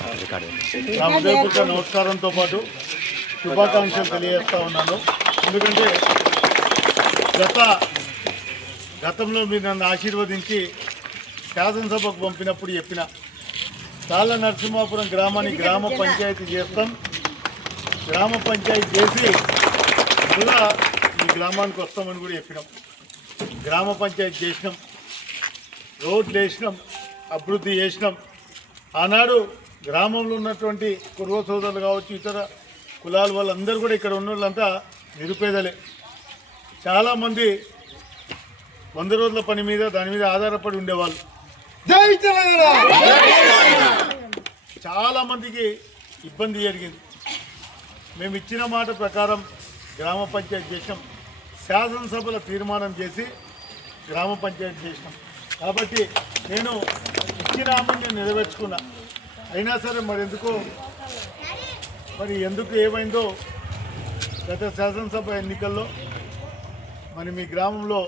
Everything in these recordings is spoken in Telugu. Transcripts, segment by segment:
నా హృదయపూర్వక నమస్కారంతో పాటు శుభాకాంక్షలు తెలియజేస్తా ఉన్నాను. ఎందుకంటే గత గతంలో మీరు నన్ను ఆశీర్వదించి శాసనసభకు పంపినప్పుడు చెప్పిన చాలా నరసింహాపురం గ్రామాన్ని గ్రామ పంచాయతీ చేస్తాం. గ్రామ పంచాయతీ చేసి కూడా ఈ గ్రామానికి వస్తామని కూడా చెప్పినాం. గ్రామ పంచాయతీ చేసినాం. రోడ్లు వేసినాం. అభివృద్ధి చేసినాం. ఆనాడు గ్రామంలో ఉన్నటువంటి కుర్వ సోదరులు కావచ్చు ఇతర కులాల వాళ్ళందరూ కూడా ఇక్కడ ఉన్న వాళ్ళంతా నిరుపేదలే. చాలామంది వంద రోజుల పని మీద దాని మీద ఆధారపడి ఉండేవాళ్ళు. జై తెలంగాణ! చాలా మందికి ఇబ్బంది జరిగింది. మేము ఇచ్చిన మాట ప్రకారం గ్రామ పంచాయతీ చేసినాం శాసనసభల తీర్మానం చేసి గ్రామ పంచాయతీ చేసినాం కాబట్టి నేను ఇచ్చిన హామీని నేను నెరవేర్చుకున్నా. అయినా సరే మరి ఎందుకో? మరి ఎందుకు ఏమైందో గత శాసనసభ ఎన్నికల్లో మరి మీ గ్రామంలో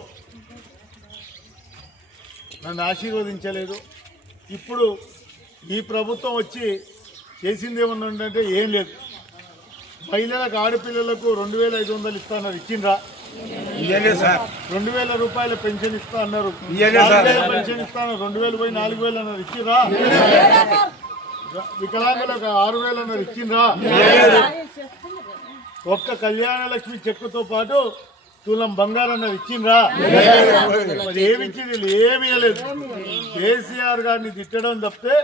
నన్ను ఆశీర్వదించలేదు. ఇప్పుడు ఈ ప్రభుత్వం వచ్చి చేసింది ఏమన్నా ఉందంటే ఏం లేదు. మహిళలకు ఆడపిల్లలకు రెండు వేల ఐదు వందలు ఇస్తాన్నారు ఇచ్చిండ్రా? ఇయ్యలే సార్. రెండు వేల రూపాయల పెన్షన్ ఇస్తా అన్నారు. పెన్షన్ ఇస్తాను రెండు వేలు పోయి నాలుగు వేలు అన్నారు. ఇచ్చిండ్రా? వికలాంగులకు ఆరు వేలన్నది అన్నారు ఇచ్చిండ్రా? ఒక్క కళ్యాణ లక్ష్మి చెక్కుతో పాటు తులం బంగారం అన్నది ఇచ్చిండ్రా? మరి ఏమి ఇచ్చింది ఏమి ఇవ్వలేదు కేసీఆర్ గారిని తిట్టడం తప్పితే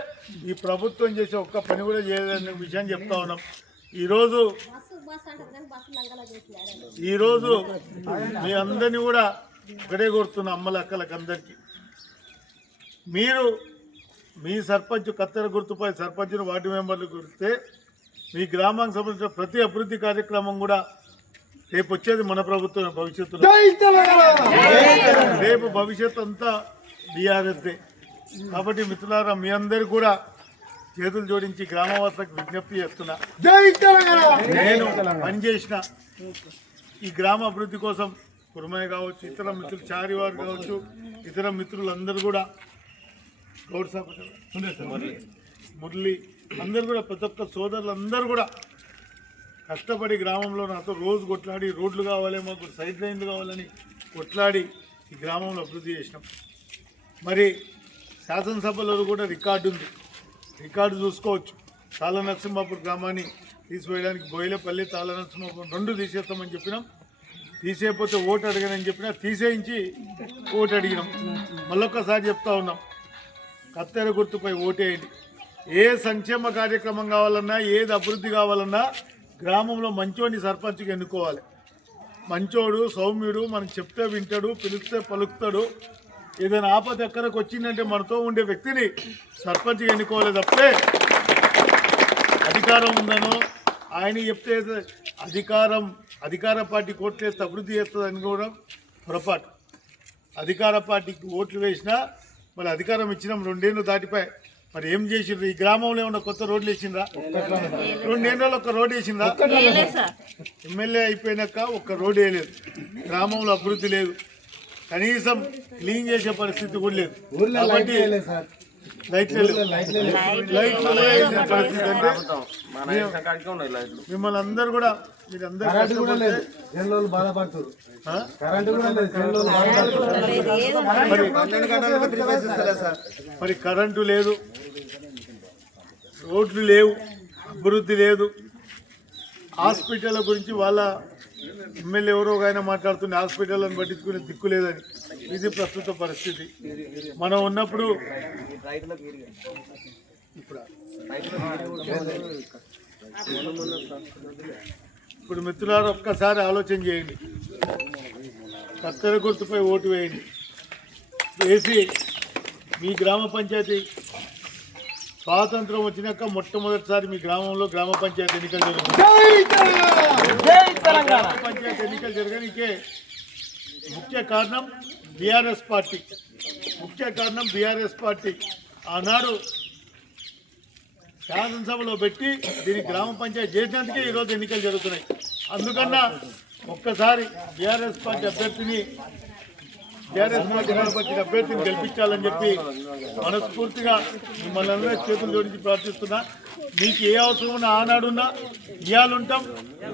ఈ ప్రభుత్వం చేసే ఒక్క పని కూడా చేయలేదనే విషయం చెప్తా ఉన్నాం. ఈరోజు ఈరోజు మీ అందరినీ కూడా ఒకటే కోరుతున్న అమ్మలక్కలకు అందరికీ మీరు మీ సర్పంచ్ కత్తెర గుర్తుపై సర్పంచ్ను వార్డు మెంబర్లు గురిస్తే మీ గ్రామానికి సంబంధించిన ప్రతి అభివృద్ధి కార్యక్రమం కూడా రేపు వచ్చేది మన ప్రభుత్వం భవిష్యత్తులో. రేపు భవిష్యత్ అంతా బీఆర్ఎస్దే. కాబట్టి మిత్రులారా మీ అందరు కూడా చేతులు జోడించి గ్రామవాసులకు విజ్ఞప్తి చేస్తున్నా. నేను పనిచేసిన ఈ గ్రామ అభివృద్ధి కోసం కురుమయ్య కావచ్చు ఇతర మిత్రులు చారివారు కావచ్చు ఇతర మిత్రులందరూ కూడా గౌడ్ సాబ్ మురళి. అందరూ కూడా ప్రతి ఒక్క సోదరులందరూ కూడా కష్టపడి గ్రామంలో నాతో రోజు కొట్లాడి రోడ్లు కావాలి మాకు సైడ్ లైన్లు కావాలని కొట్లాడి ఈ గ్రామంలో అభివృద్ధి చేసినాం. మరి శాసనసభలో కూడా రికార్డు ఉంది. రికార్డు చూసుకోవచ్చు. తాళ నరసింహాపూర్ గ్రామాన్ని తీసివేయడానికి బోయిలపల్లి తాళ నరసింహాపురం రెండు తీసేస్తామని చెప్పినాం. తీసేయకపోతే ఓటు అడగనని చెప్పినా తీసేయించి ఓటు అడిగినాం. మళ్ళొక్కసారి చెప్తా ఉన్నాం. కత్తెర గుర్తుపై ఓటేయండి. ఏ సంక్షేమ కార్యక్రమం కావాలన్నా ఏది అభివృద్ధి కావాలన్నా గ్రామంలో మంచోడిని సర్పంచ్కి ఎన్నుకోవాలి. మంచోడు సౌమ్యుడు మనం చెప్తే వింటాడు పిలిస్తే పలుకుతాడు. ఏదైనా ఆపద ఎక్కడికి వచ్చిందంటే మనతో ఉండే వ్యక్తిని సర్పంచ్గా ఎన్నుకోవాలి తప్పే అధికారం ఉందనో ఆయన చెప్తే అధికారం అధికార పార్టీ ఓట్లు వేస్తే అభివృద్ధి చేస్తుంది అనుకోవడం పొరపాటు. అధికార పార్టీకి ఓట్లు వేసినా మరి అధికారం ఇచ్చినాం రెండేళ్ళు దాటిపోయి. మరి ఏం చేసిండ్రు? ఈ గ్రామంలో ఏమన్నా కొత్త రోడ్లు వేసిండ్రా? రెండేళ్ళలో ఒక రోడ్ వేసిండ్రా? ఎమ్మెల్యే అయిపోయినాక ఒక్క రోడ్ వేయలేదు. గ్రామంలో అభివృద్ధి లేదు. కనీసం క్లీన్ చేసే పరిస్థితి కూడా లేదు. కాబట్టి మిమ్మల్ని అందరూ కూడా మీరు అందరూ కరెంట్ కూడా కష్టపడితే లేదు. జనంలో బాధపడుతున్నారు ఆ? కరెంట్ కూడా లేదు. జనంలో బాధపడుతున్నారు మరి కరెంటు లేదు రోడ్లు లేవు. అభివృద్ధి లేదు. హాస్పిటల్ గురించి వాళ్ళ ఎమ్మెల్యే ఎవరో ఒక ఆయన మాట్లాడుతున్న హాస్పిటల్ని పట్టించుకునే దిక్కు లేదని. ఇది ప్రస్తుత పరిస్థితి. మనం ఉన్నప్పుడు ఇప్పుడు ఇప్పుడు మిత్రులారా ఒక్కసారి ఆలోచన చేయండి. కత్తెర గుర్తుపై ఓటు వేయండి. వేసి మీ గ్రామ పంచాయతీ స్వాతంత్రం వచ్చినాక మొట్టమొదటిసారి మీ గ్రామంలో గ్రామ పంచాయతీ ఎన్నికలు జరుగుతాయి జై తెలంగాణ! గ్రామ పంచాయతీ ఎన్నికలు జరగడానికే ముఖ్య కారణం బీఆర్ఎస్ పార్టీ. ముఖ్య కారణం బీఆర్ఎస్ పార్టీ. ఆనాడు శాసనసభలో పెట్టి దీన్ని గ్రామ పంచాయతీ చేసినందుకే ఈరోజు ఎన్నికలు జరుగుతున్నాయి. అందుకన్నా ఒక్కసారి బీఆర్ఎస్ పార్టీ అభ్యర్థిని టీఆర్ఎస్ పార్టీ అభ్యర్థిని గెలిపించాలని చెప్పి మనస్ఫూర్తిగా మిమ్మల్ని అందరూ చేతులు జోడించి ప్రార్థిస్తున్నా. మీకు ఏ అవసరం ఉన్నా ఆనాడున్నా ఇవాళుంటాం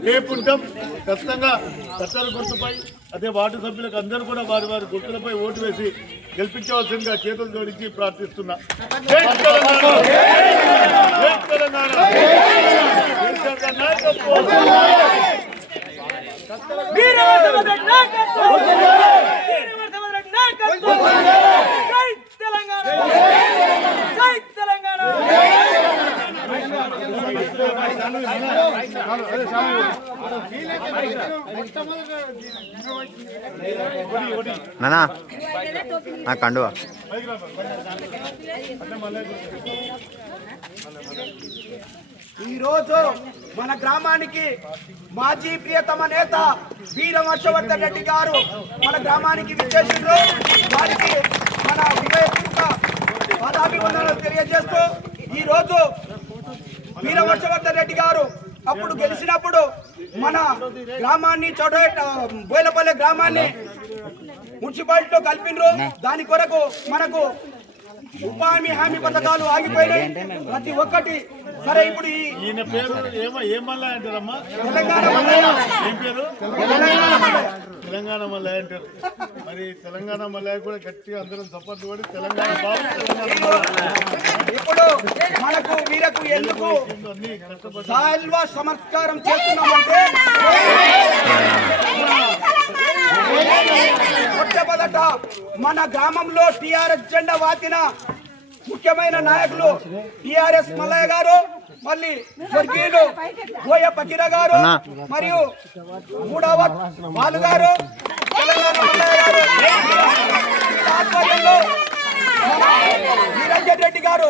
రేపు ఉంటాం ఖచ్చితంగా కత్తెర గుర్తుపై అదే వార్డు సభ్యులకు అందరూ కూడా వారి వారి గుర్తులపై ఓటు వేసి గెలిపించవలసిందిగా చేతులు జోడించి ప్రార్థిస్తున్నా తెలంగాణ! నాయకత్వం! వీరవసమధర నాయకత్వం వీరవసమధర నాయకత్వం జై తెలంగాణ జై తెలంగాణ నానా నా కండువా ఈరోజు మన గ్రామానికి మాజీ ప్రియతమ నేత వీర హర్షవర్ధన్ రెడ్డి గారు మన గ్రామానికి విచ్చేసిండ్రు. వారికి మన విజయపూర్వక పదాభివందనలు తెలియజేస్తూ ఈరోజు వీర హర్షవర్ధన్ రెడ్డి గారు అప్పుడు గెలిచినప్పుడు మన గ్రామాన్ని చోట బోయలపల్లె గ్రామాన్ని మున్సిపాలిటీలో కలిపినరు. దాని కొరకు మనకు ఉపాధి హామీ పథకాలు ఆగిపోయినాయి. ప్రతి ఒక్కటి. సరే ఇప్పుడు ఈ తెలంగాణ తెలంగాణ మల్లయ్య. అంటారు మరి తెలంగాణ మల్లయ్య కూడా గట్టిగా అందరం సపోర్ట్ పడి తెలంగాణ ఇప్పుడు మనకు వీరకు ఎందుకు అన్ని కష్టపడి సంస్కారం చేస్తున్నామంటే మొట్టమొదట మన గ్రామంలో టిఆర్ఎస్ జెండా వాతిన ముఖ్యమైన నాయకులు టిఆర్ఎస్ మల్లయ్య గారు మళ్ళీ స్వర్గీయులు బోయ పకీర గారు మరియు మూడవ బాలు గారు. నిరంజన్ రెడ్డి గారు.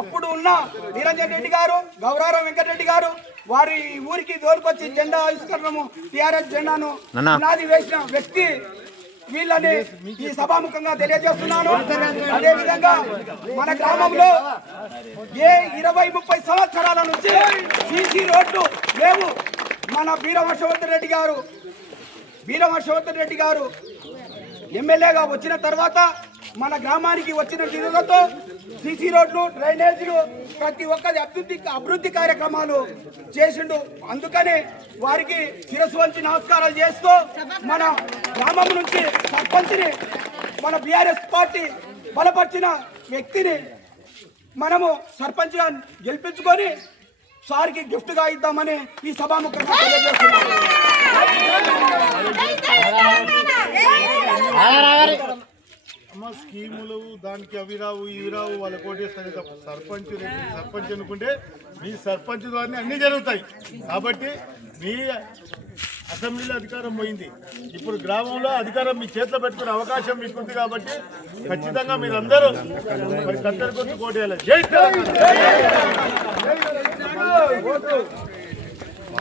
అప్పుడు ఉన్న నిరంజన్ రెడ్డి గారు గౌరారం వెంకటరెడ్డి గారు వారి ఊరికి దోలుకొచ్చి జెండా ఆవిష్కరణము టిఆర్ఎస్ జెండాను. పునాది వేసిన వ్యక్తి వీళ్ళని ఈ సభాముఖంగా తెలియజేస్తున్నాను. అదే విధంగా మన గ్రామంలో ఏ ఇరవై ముప్పై సంవత్సరాల నుంచి సీసీ రోడ్లు లేవు. మన వీరవర్షవర్ధన్ రెడ్డి గారు వీరవర్షవర్ధన్ రెడ్డి గారు ఎమ్మెల్యేగా వచ్చిన తర్వాత మన గ్రామానికి వచ్చిన నిధులతో సిసి రోడ్లు డ్రైనేజీలు ప్రతి ఒక్కరి అభివృద్ధి అభివృద్ధి కార్యక్రమాలు చేసిండు. అందుకనే వారికి శిరస్సు వంచి నమస్కారాలు చేస్తూ మన గ్రామం నుంచి సర్పంచ్ని మన బీఆర్ఎస్ పార్టీ బలపరిచిన వ్యక్తిని మనము సర్పంచ్గా గెలిపించుకొని సార్కి గిఫ్ట్గా ఇద్దామని ఈ సభాముఖంగా తెలియజేస్తున్నాను అమ్మ స్కీములు దానికి అవి రావు ఇవి రావు వాళ్ళ కోటేస్తారు తప్ప సర్పంచ్ సర్పంచ్ అనుకుంటే మీ సర్పంచ్ ద్వారా అన్నీ జరుగుతాయి కాబట్టి మీ అసెంబ్లీలో అధికారం పోయింది ఇప్పుడు గ్రామంలో అధికారం మీ చేతిలో పెట్టుకునే అవకాశం మీకు ఉంది కాబట్టి ఖచ్చితంగా మీరందరూ కత్తెరకొని కోటేయాలి జై తెలంగాణ